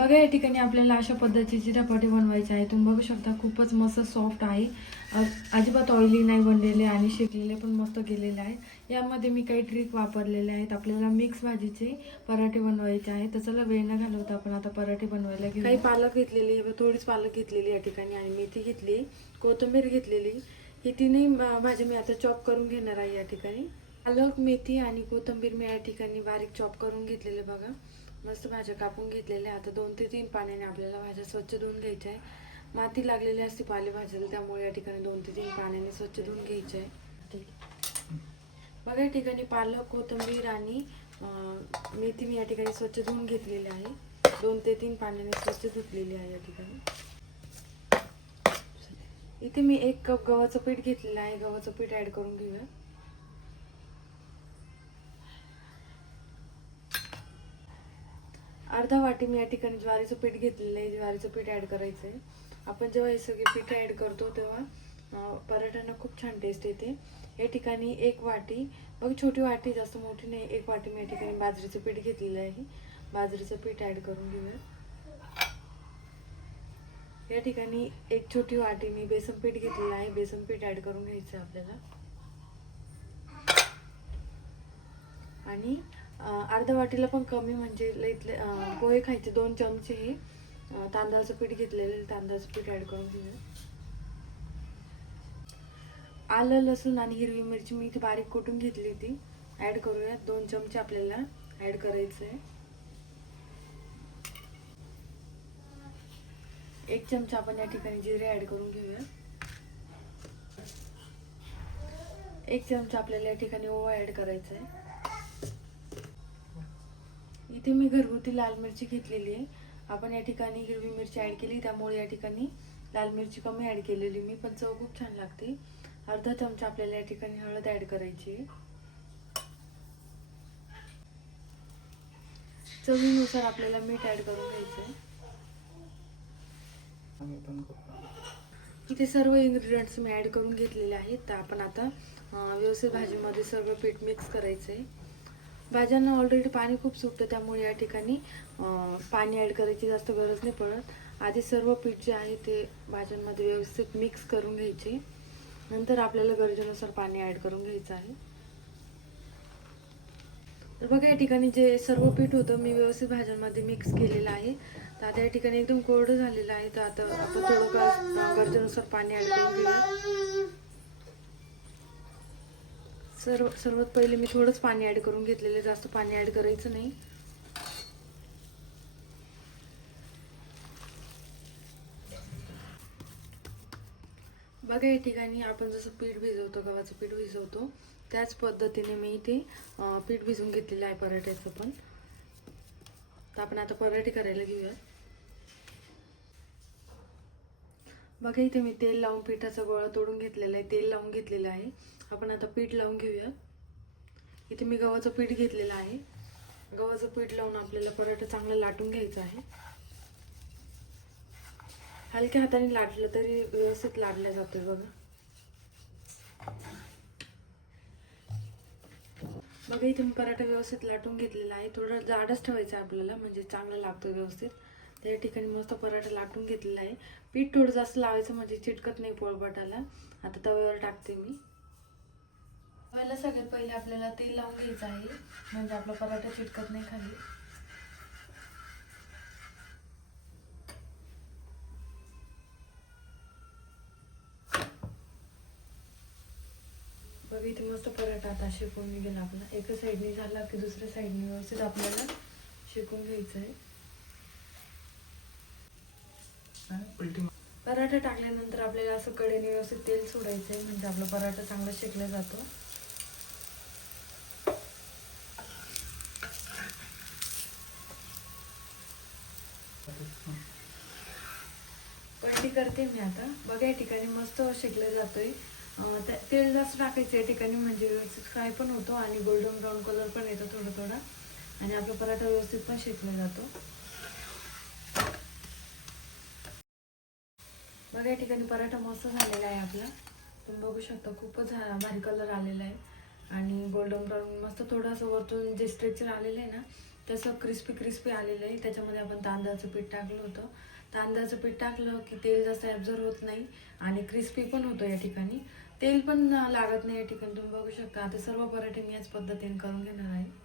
बघा या ठिकाणी आपल्याला अशा पद्धतीची धपाटे बनवायचे आहे. तुम्ही बघू शकता खूपच मस्त सॉफ्ट आहे. अजिबात ऑइली नाही बनलेले आणि शेकलेले पण मस्त गेलेले आहेत. यामध्ये मी काही ट्रिक वापरलेले आहेत. आपल्याला मिक्स भाजीचे पराठे बनवायचे आहेत. तर चला वेळ न घालवता आपण आता पराठे बनवायला घेऊ काही पालक घेतलेली थोडीच पालक घेतलेली या ठिकाणी आणि मेथी घेतली कोथिंबीर घेतलेली. ही तिन्ही भाजी मी आता चॉप करून घेणार आहे या ठिकाणी. पालक मेथी आणि कोथिंबीर मी या ठिकाणी बारीक चॉप करून घेतलेले बघा. मस्त भाज्या कापून घेतलेल्या. आता दोन ते तीन पाण्याने आपल्याला भाज्या स्वच्छ धुवून घ्यायच्या आहे. माती लागलेली असते पालेभाज्याला त्यामुळे या ठिकाणी दोन ते तीन पाण्याने स्वच्छ धुवून घ्यायचे आहे. ठीक बघा या ठिकाणी पालक कोथिंबीर आणि मेथी मी या ठिकाणी स्वच्छ धुवून घेतलेली आहे. दोन ते तीन पाण्याने स्वच्छ धुतलेली आहे या ठिकाणी. इथे मी एक कप गव्हाचं पीठ घेतलेलं आहे. गव्हाचं पीठ ॲड करून घेऊया. अर्धा वाटी मी या ठिकाणी ज्वारीचं पीठ घेतलेलं आहे. ज्वारीचं पीठ ऍड करायचं आहे. आपण जेव्हा हे सगळे पीठ ऍड करतो तेव्हा पराठ्यांना खूप छान टेस्ट येते. या ठिकाणी एक वाटी बघ छोटी वाटी जास्त मोठी नाही एक वाटी मी या ठिकाणी बाजरीचं पीठ घेतलेलं आहे. बाजरीचं पीठ ऍड करून घेऊया. या ठिकाणी एक छोटी वाटी मी बेसन पीठ घेतलेलं आहे. बेसन पीठ ऍड करून घ्यायचं आपल्याला. आणि अर्ध्या वाटीला पण कमी म्हणजे इथले पोहे खायचे दोन चमचे हे. तांदळाचं पीठ घेतलेलं तांदळाचं पीठ ॲड करून घेऊया. आलं लसूण आणि हिरवी मिरची मी इथे बारीक कुटून घेतली होती. ॲड करूया. दोन चमचे आपल्याला ॲड करायचं आहे एक चमचा आपण या ठिकाणी जिरे ॲड करून घेऊया. एक चमचा आपल्याला या ठिकाणी ओवा ॲड करायचा आहे इथे मी घरगुती लाल मिरची घेतलेली आहे. आपण या ठिकाणी हिरवी मिरची ऍड केली त्यामुळे या ठिकाणी लाल मिरची कमी ऍड केलेली मी पण चव खूप छान लागते. अर्धा चमचा आपल्याला या ठिकाणी हळद ऍड करायची आहे. चवीनुसार आपल्याला मीठ ऍड करून घ्यायचं आहे. इथे सर्व इन्ग्रेडियंट्स मी ऍड करून घेतलेले आहेत. तर आपण आता व्यवस्थित भाजीमध्ये सर्व पीठ मिक्स करायचं आहे भाज्यांना ऑलरेडी पाणी खूप सुटतं त्यामुळे या ठिकाणी पाणी ॲड करायची जास्त गरज नाही पडत. आधी सर्व पीठ जे आहे ते भाज्यांमध्ये व्यवस्थित मिक्स करून घ्यायचे. नंतर आपल्याला गरजेनुसार पाणी ॲड करून घ्यायचं आहे. तर बघा या ठिकाणी जे सर्व पीठ होतं मी व्यवस्थित भाज्यांमध्ये मिक्स केलेलं आहे. तर आता या ठिकाणी एकदम कोरडं झालेलं आहे. तर आता आपण थोडं गरजेनुसार पाणी ॲड करून घेऊया सर्व सर्वात पहिले मी थोडंच पाणी ऍड करून घेतलेलं जास्त पाणी ऍड करायचं नाही. बघा या ठिकाणी आपण जसं पीठ भिजवतो गव्हाचं पीठ भिजवतो त्याच पद्धतीने मी इथे पीठ भिजवून घेतलेलं आहे पराठ्याचं पण. तर आपण आता पराठे करायला घेऊया. बघा इथे मी तेल लावून पिठाचा गोळा तोडून घेतलेला आहे तेल लावून घेतलेलं आहे. आपण आता पीठ लावून घेऊया. इथे मी गव्हाचं पीठ घेतलेलं आहे. गव्हाचं पीठ लावून आपल्याला पराठा चांगला लाटून घ्यायचा आहे. हलक्या हाताने लाटलं तरी व्यवस्थित लाटल्या जातोय बघा. बघा इथे मी पराठा व्यवस्थित लाटून घेतलेला आहे. थोडं जाडच ठेवायचं आहे आपल्याला म्हणजे चांगलं लागतं व्यवस्थित. त्या ठिकाणी मस्त पराठा लाटून घेतलेला आहे. पीठ थोडं जास्त लावायचं म्हणजे चिटकत नाही पोळपाटाला. आता तव्यावर टाकते मी. सगळ्यात पहिले आपल्याला तेल लावून घ्यायचं आहे. म्हणजे आपला पराठा चिटकत नाही खाली. बघ इथे मस्त पराठा आता शेकून निघेल आपला. एका साईडने झाला की दुसऱ्या साईडने व्यवस्थित आपल्याला शेकून घ्यायचं आहे उलटी पराठा टाकल्यानंतर आपल्याला असं कडेने व्यवस्थित तेल सोडायचं आहे म्हणजे आपला पराठा चांगला शेकला जातो. पलटी करते मी आता. बघा या ठिकाणी मस्त शेकलं जातोय. तेल जास्त टाकायचं या ठिकाणी म्हणजे व्यवस्थित फ्राय पण होतो आणि गोल्डन ब्राऊन कलर पण येतो थोडा थोडा आणि आपला पराठा व्यवस्थित पण शेकला जातो. बघा या ठिकाणी पराठा मस्त झालेला आहे आपला. तुम्ही बघू शकता खूपच भारी कलर आलेला आहे. आणि गोल्डन ब्राऊन मस्त थोडंसं वरतून जे स्ट्रेचर आलेलं आहे ना तसं क्रिस्पी क्रिस्पी आलेलं आहे त्याच्यामध्ये आपण तांदळाचं पीठ टाकलं होतं. तांदळाचं पीठ टाकलं की तेल जास्त ॲब्झर्व होत नाही आणि क्रिस्पी पण होतं या ठिकाणी. तेल पण लागत नाही या ठिकाणी तुम्ही बघू शकता. आता सर्व पराठे मी याच पद्धतीने करून घेणार आहे.